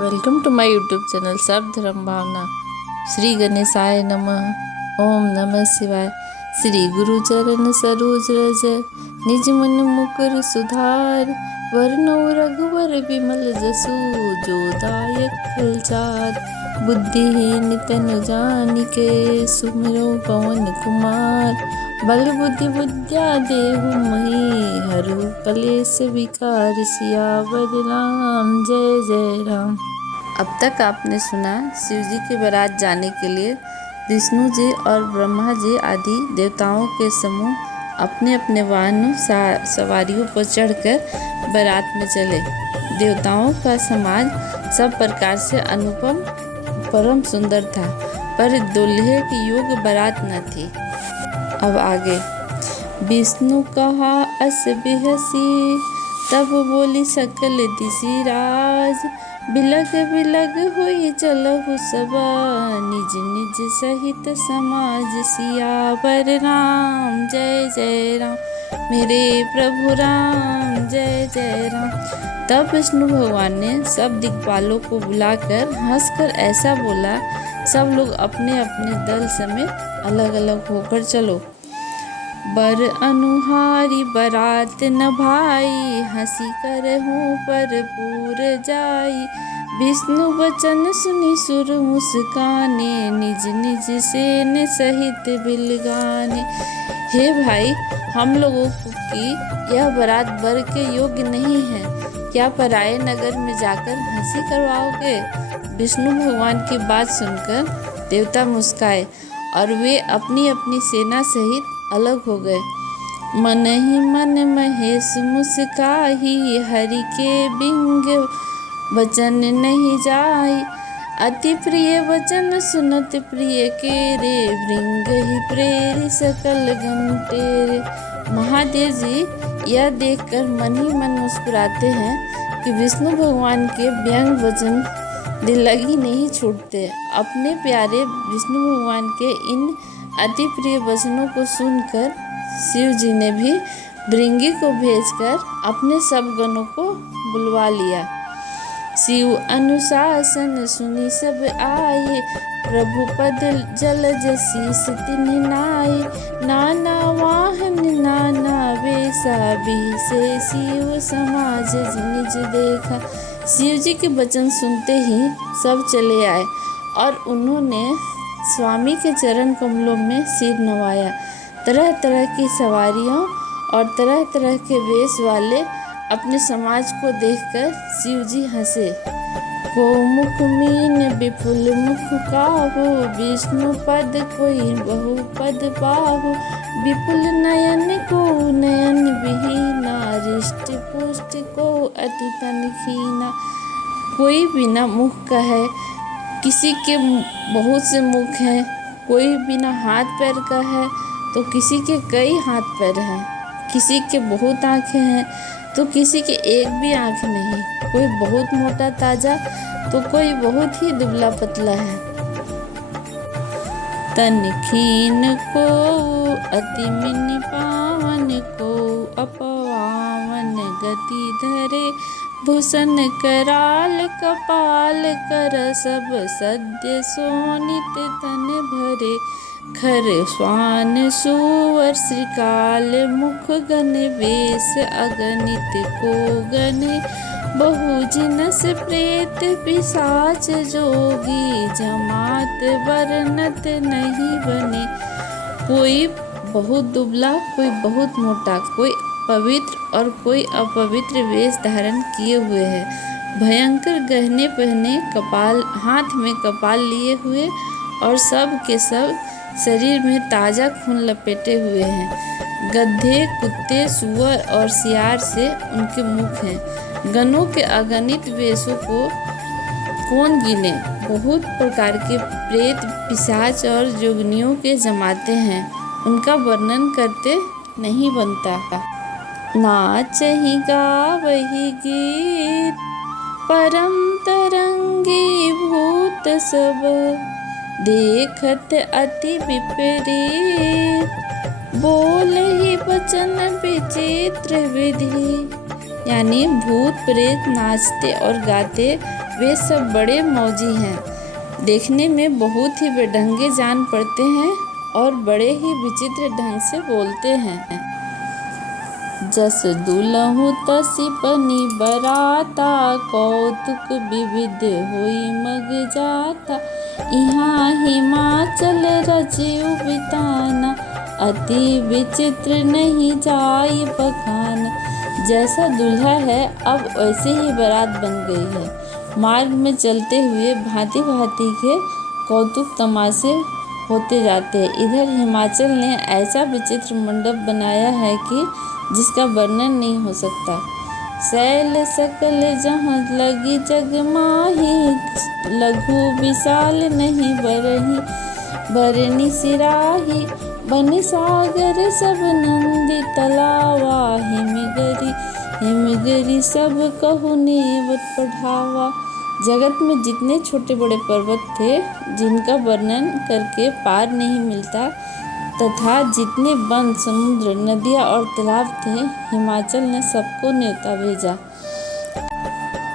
Welcome to my YouTube channel Sarv Dharm Bhavna. Shri गणेशाय नमः। ओम नमः शिवाय। श्री गुरु चरण सरोज रज निज मन मुकुर सुधार। वरनौ रघुवर विमल जसु जो दायक फलचार। बुद्धिहीन तनु जानिके सुमिरौ पवन कुमार। बल बुद्धि विद्या देहु मही हरु कलेश विकार। सियावर राम जय जय राम। अब तक आपने सुना शिव जी के बारात जाने के लिए विष्णु जी और ब्रह्मा जी आदि देवताओं के समूह अपने अपने वाहनों सवारियों पर चढ़कर बारात में चले। देवताओं का समाज सब प्रकार से अनुपम परम सुंदर था, पर दुल्हे की योग्य बारात न थी। अब आगे। विष्णु कहा अस बिहसी तब बोली सकल दिशि राज। बिलग बिलग हुई चलहु सबा निज निज सहित समाज। सियावर राम जय जय राम। मेरे प्रभु राम जय जय राम। तब विष्णु भगवान ने सब दिक्पालों को बुलाकर हंसकर ऐसा बोला, सब लोग अपने अपने दल समेत अलग अलग होकर चलो। बर अनुहारी बरात न भाई हंसी करहूँ पर पूर जाई। विष्णु वचन सुनी सुर मुस्काने निज निज सेन सहित बिलगाने। हे भाई, हम लोगों की यह बारात बर के योग्य नहीं है, क्या पराये नगर में जाकर हंसी करवाओगे? विष्णु भगवान की बात सुनकर देवता मुस्काए और वे अपनी अपनी सेना सहित अलग हो गए। मन ही मन महेश मुस्काही हरि के बिंग वचन नहीं जाई। अति प्रिय वचन सुनत प्रिय के रे भृंग ही प्रेरी सकल घंटे। महादेव जी यह देखकर मन ही मन मुस्कुराते हैं कि विष्णु भगवान के व्यंग वचन दिल लगी नहीं छूटते। अपने प्यारे विष्णु भगवान के इन अति प्रिय वचनों को सुनकर शिव जी ने भी भृंगी को भेजकर अपने सब गणों को बुलवा लिया। शिव अनुशासन सुनी सब आए प्रभु पद जलज शीस तिन्हि नाई। नाना वाहन नाना वेशा से शिव समाज निज देखा। शिव जी के वचन सुनते ही सब चले आए और उन्होंने स्वामी के चरण कमलों में सिर नवाया। तरह तरह की सवारियों और तरह तरह के वेश वाले अपने समाज को देखकर शिव जी हंसे। को मुख मीन विपुल मुख काहू विष्णु पद कोई बहु पद पाहू। विपुल नयन को नयन विहीना रिष्ट पुष्ट को अति तन खीना। कोई बिना मुख का है, किसी के बहुत से मुख हैं। कोई बिना हाथ पैर का है तो किसी के कई हाथ पैर हैं। किसी के बहुत आँखें हैं तो किसी के एक भी आँख नहीं। कोई बहुत मोटा ताजा तो कोई बहुत ही दुबला पतला है। तन खीन को अति मिन पावन को अपवावन गति धरे। भूषण कराल कपाल कर सब सद्य सोनित तन भरे। खर स्वान सुवर श्रीकाल मुख गण वेश अगणित को गणे। बहु जिनस प्रेत पिशाच जोगी जमात वर्णत नहीं बने। कोई बहुत दुबला, कोई बहुत मोटा, कोई पवित्र और कोई अपवित्र वेश धारण किए हुए है। भयंकर गहने पहने, कपाल हाथ में कपाल लिए हुए और सब के सब शरीर में ताज़ा खून लपेटे हुए हैं। गधे, कुत्ते, सूअर और सियार से उनके मुख हैं। गणों के अगणित वेशों को कौन गिने। बहुत प्रकार के प्रेत, पिशाच और जोगनियों के जमाते हैं, उनका वर्णन करते नहीं बनता। नाचहि गावहि गीत परम तरंगी भूत सब। देखत अति विपरीत बोलहि वचन विचित्र विधि। यानी भूत प्रेत नाचते और गाते वे सब बड़े मौजी हैं। देखने में बहुत ही बेढंगे जान पड़ते हैं और बड़े ही विचित्र ढंग से बोलते हैं। जस दुलहु तसि पनि बराता, कौतुक विविध होई मग जाता। इहाँ हिमाचल रचयु बिताना, अति विचित्र नहीं जाई बखाना। जैसा दूल्हा है अब वैसे ही बारात बन गई है। मार्ग में चलते हुए भांति भांति के कौतुक तमाशे होते जाते हैं। इधर हिमाचल ने ऐसा विचित्र मंडप बनाया है कि जिसका वर्णन नहीं हो सकता। शैल सकल जहाँ लगी जग माही, लघु विशाल नहीं बरनी सिराही। बन सागर सब नंदी तलावा, हिमगरी सब कहु नेवत पढ़ावा। जगत में जितने छोटे बड़े पर्वत थे जिनका वर्णन करके पार नहीं मिलता, तथा जितने वन, समुद्र, नदियाँ और तालाब थे, हिमाचल ने सबको न्योता भेजा।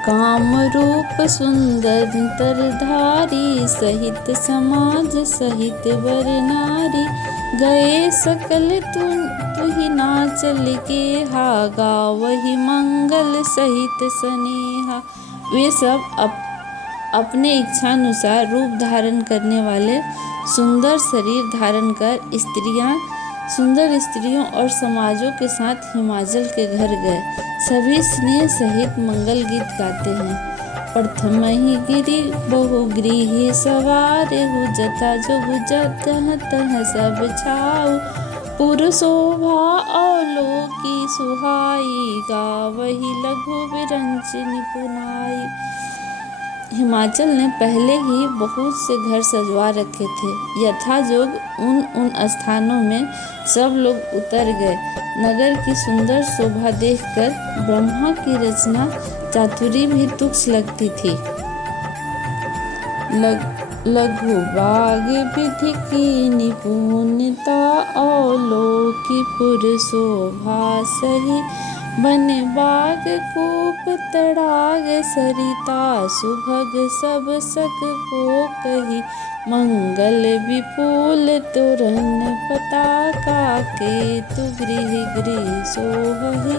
काम रूप सुंदर तरधारी, सहित समाज सहित वर नारी। गए सकल तुहि नाचल के हा, गावहि मंगल सहित स्नेहा। वे सब अपने इच्छानुसार रूप धारण करने वाले सुंदर शरीर धारण कर सुंदर स्त्रियों और समाजों के साथ हिमाचल के घर गए। सभी स्नेह सहित मंगल गीत गाते हैं। प्रथम ही गिरी बहुगृही सवारे, जथा जोगु जतह तह सब छाऊ। पुर शोभा अवलोकी सुहाई, गावहि लघु विरंच निपुनाई। हिमाचल ने पहले ही बहुत से घर सजवा रखे थे। यथाजोग उन स्थानों में सब लोग उतर गए। नगर की सुंदर शोभा देखकर ब्रह्मा की रचना चातुरी भी तुच्छ लगती थी। लघु बाग विधि की निपुणता, अवलोकी पुर शोभा सही। बन बाग कूप तड़ाग सरिता, सुभग सब सक को कही। मंगल विपुल तोरण पताका, केतु गृह सोहहि।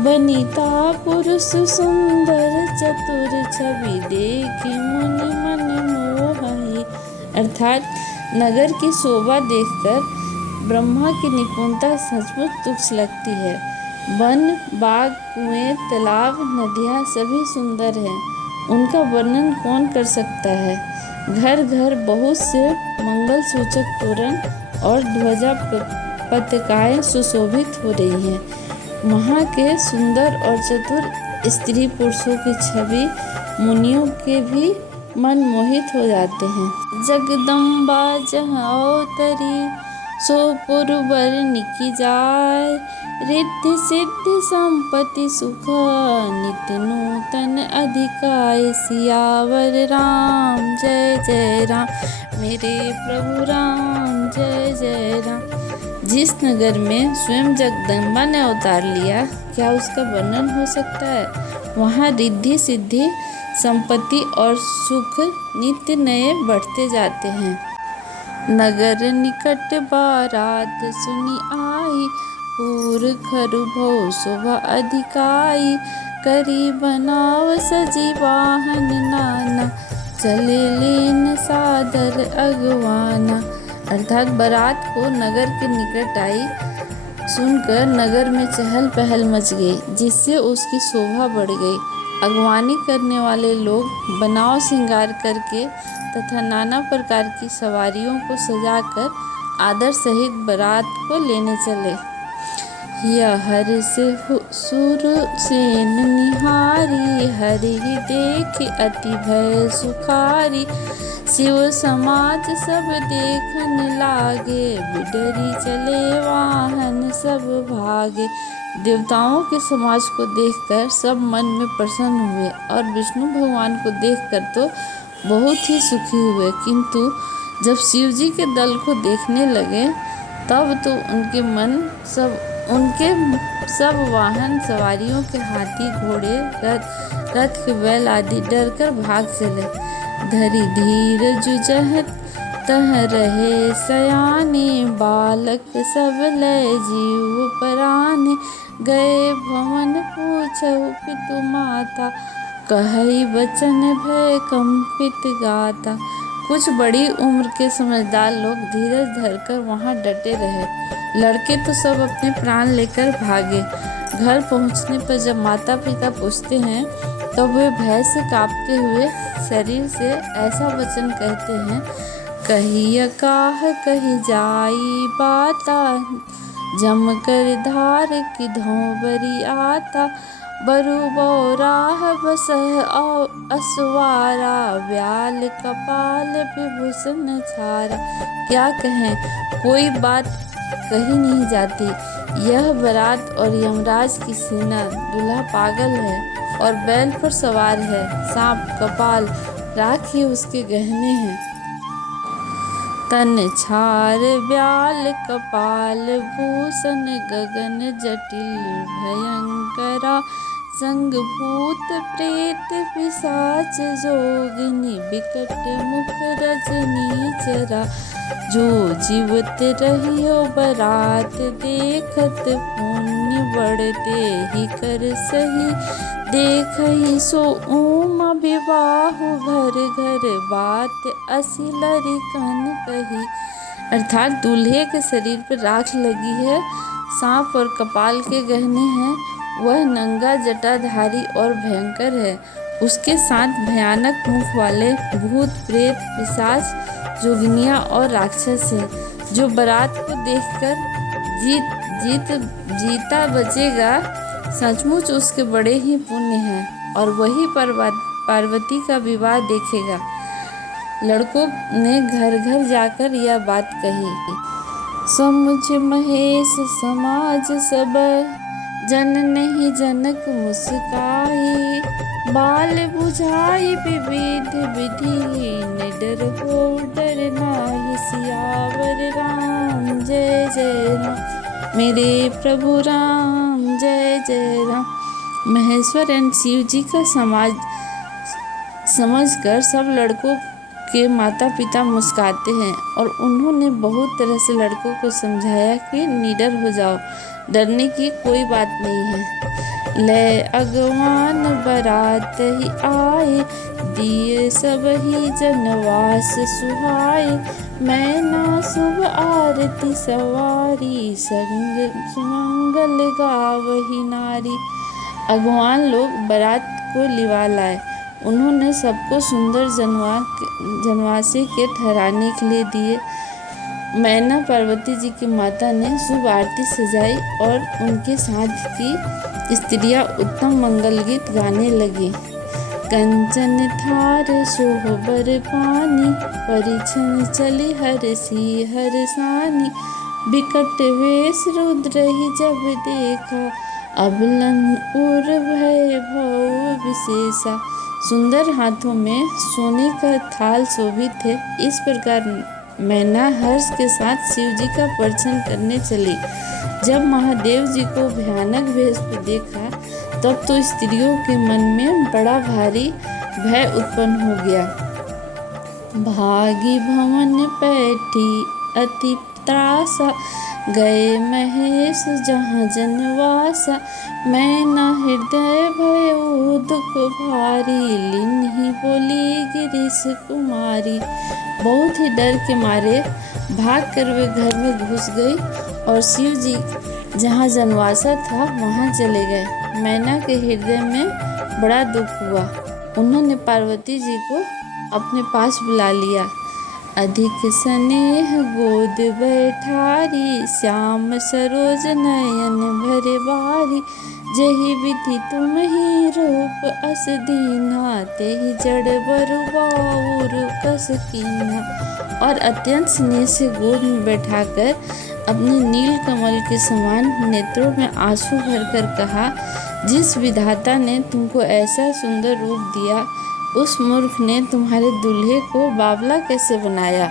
बनिता पुरुष सुंदर चतुर, छवि देखि मुनि मन मोहहि। अर्थात नगर की शोभा देखकर ब्रह्मा की निपुणता सचमुच तुच्छ लगती है। वन, बाग, कुएं, तालाब, नदियाँ सभी सुंदर हैं। उनका वर्णन कौन कर सकता है। घर घर बहुत से मंगल सूचक तोरण और ध्वजा पताकाएं सुशोभित हो रही हैं। वहाँ के सुंदर और चतुर स्त्री पुरुषों की छवि मुनियों के भी मन मोहित हो जाते हैं। जगदम्बा जहाँ अवतरी, सो पुरवर निकी जाय। रिद्धि सिद्धि संपत्ति सुख, नित्य नूतन अधिकाय। सियावर राम जय जय राम, मेरे प्रभु राम जय जय राम। जिस नगर में स्वयं जगदम्बा ने अवतार लिया, क्या उसका वर्णन हो सकता है। वहाँ रिद्धि सिद्धि संपत्ति और सुख नित्य नए बढ़ते जाते हैं। नगर निकट बारात सुनी आई, पूर खरु भव शोभा अधिकाई। करी बनाव सजी वाहन नाना, चले लेन सादर अगवाना। अर्थात बारात को नगर के निकट आई सुनकर नगर में चहल पहल मच गई, जिससे उसकी शोभा बढ़ गई। अगवानी करने वाले लोग बनाव श्रृंगार करके तथा नाना प्रकार की सवारियों को सजाकर आदर सहित बारात को लेने चले। हर से सुर सेन निहारी, हरि देख अति भय सुखारी। शिव समाज सब देखन लागे, बिडरी चले वाहन सब भागे। देवताओं के समाज को देखकर सब मन में प्रसन्न हुए और विष्णु भगवान को देखकर तो बहुत ही सुखी हुए, किंतु जब शिव जी के दल को देखने लगे तब तो उनके मन सब उनके सब वाहन सवारियों के हाथी घोड़े रथ के बैल आदि डर कर भाग चले। धरि धीर जुझत तह रहे सयाने, बालक सब लय जीव पराने। गए भवन पूछहु पितु माता, कहई वचन भय कंपित गाता। कुछ बड़ी उम्र के समझदार लोग धीरज धरकर वहां डटे रहे। लड़के तो सब अपने प्राण लेकर भागे। घर पहुंचने पर जब माता पिता पूछते हैं तो वे भय से कांपते हुए शरीर से ऐसा वचन कहते हैं, कही काह कही जाई बाता, जम कर धार की धोबरी आता। बरु बौराह बसह असवारा, व्याल कपाल विभूषण छारा। क्या कहें, कोई बात कही नहीं जाती। यह बारात और यमराज की सेना, दूल्हा पागल है और बैल पर सवार है। सांप कपाल राख ही उसके गहने हैं। तन छार व्याल कपाल भूषण, गगन जटिल भयंकरा। संग भूत प्रेत पिशाच जोगिनी, बिकट मुख रजनी चरा। जो जीवत रहियो बरात देखत, पुण्य बढ़ते ही कर सही। देखहि सो उमा विवाहु, घर घर बात असी लरिकन कही। अर्थात दूल्हे के शरीर पर राख लगी है, सांप और कपाल के गहने हैं। वह नंगा जटाधारी और भयंकर है। उसके साथ भयानक मुख वाले भूत प्रेत पिशाच जोगिनियाँ और राक्षस है। जो बारात को देखकर जीता बचेगा, सचमुच उसके बड़े ही पुण्य हैं और वही पार्वती का विवाह देखेगा। लड़कों ने घर घर जाकर यह बात कही। समुझ महेश समाज सब, जन नहीं जनक मुस्काई। बाल बुझाई विविध विधि, निडर हो डर नाही। सियावर राम जय जय राम, मेरे प्रभु राम जय जय राम। महेश्वर एवं शिव जी का समाज समझकर सब लड़कों के माता पिता मुस्कुराते हैं और उन्होंने बहुत तरह से लड़कों को समझाया कि निडर हो जाओ, डरने की कोई बात नहीं है। ले अगवान बारात ही आए, दिए सब ही जनवास सुहाए। मैं ना शुभ आरती सवारी, संग सुमंगल गावही नारी। अगवान लोग बारात को लिवा लाए। उन्होंने सबको सुंदर जनवासे के ठहराने के लिए दिए। मैना पार्वती जी की माता ने शुभ आरती सजाई और उनके साथ की स्त्रियां उत्तम मंगल गीत गाने लगी। कंचन थार सोहबर पानी, परिछन चली हरसी हरसानी। बिकट वेश रुद्र ही जब देखा, अबलन उर भय भव विशेषा। सुंदर हाथों में सोने का थाल शोभित थे। इस प्रकार मैना हर्ष के साथ शिव जी का परिछन करने चली। जब महादेव जी को भयानक वेश में देखा तब तो स्त्रियों के मन में बड़ा भारी भय उत्पन्न हो गया। भागी भवन पैठी अति त्रासा, गए महेश जहाँ जनवासा। मैना हृदय भयो दुख भारी, लिन्ही बोली गिरीश कुमारी। बहुत ही डर के मारे भाग कर वे घर में घुस गई और शिव जी जहाँ जनवासा था वहाँ चले गए। मैना के हृदय में बड़ा दुख हुआ। उन्होंने पार्वती जी को अपने पास बुला लिया। अधिक स्नेह गोद बैठारी, श्याम सरोज नयन भरे बारी। जही विधि तुम ही रूप अस दीन्हा, तेहि जड़ बरु बाउर कस कीन्हा। और अत्यंत स्नेह से गोद में बैठाकर अपने नील कमल के समान नेत्रों में आंसू भरकर कहा, जिस विधाता ने तुमको ऐसा सुंदर रूप दिया, उस मूर्ख ने तुम्हारे दूल्हे को बावला कैसे बनाया।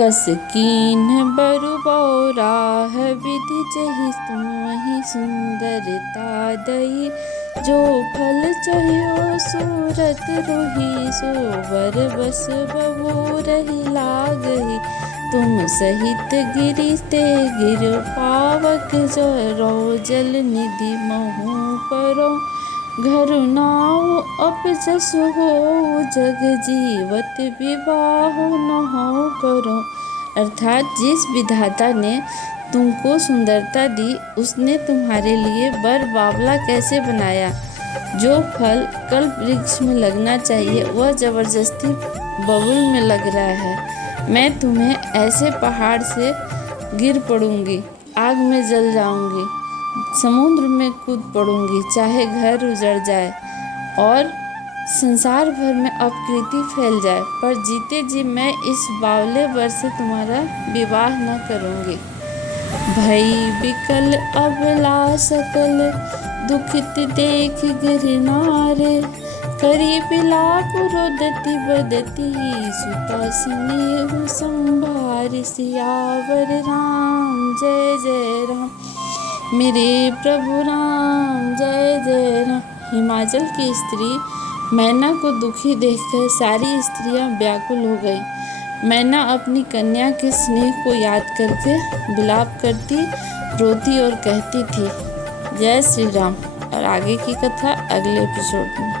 कस कीन्ह बरु बौराह विधि जहि तुम वही सुंदरता दई। जो फल चाहियो सूरत रोही सो बर बस बबू रही लागही। तुम सहित गिरि ते गिर पावक जरो जल निधि महु परो। घर नाव अपजस हो जग जीवत विवाह नहाओ करो। अर्थात जिस विधाता ने तुमको सुंदरता दी उसने तुम्हारे लिए बर बावला कैसे बनाया। जो फल कल्प वृक्ष में लगना चाहिए वह जबरदस्ती बबुल में लग रहा है। मैं तुम्हें ऐसे पहाड़ से गिर पड़ूंगी, आग में जल जाऊंगी, समुद्र में कूद पड़ूंगी, चाहे घर उजड़ जाए और संसार भर में अपकीर्ति फैल जाए, पर जीते जी मैं इस बावले वर से तुम्हारा विवाह न करूंगी। भई बिकल अबला सकल दुखित देख गिरनारे। करी बिलाप रोदती बदती सुता स्नेह संभार। सियावर राम जय जय राम, मेरे प्रभु राम जय जय राम। हिमाचल की स्त्री मैना को दुखी देखकर सारी स्त्रियां व्याकुल हो गई। मैना अपनी कन्या के स्नेह को याद करके विलाप करती, रोती और कहती थी। जय श्री राम। और आगे की कथा अगले एपिसोड में।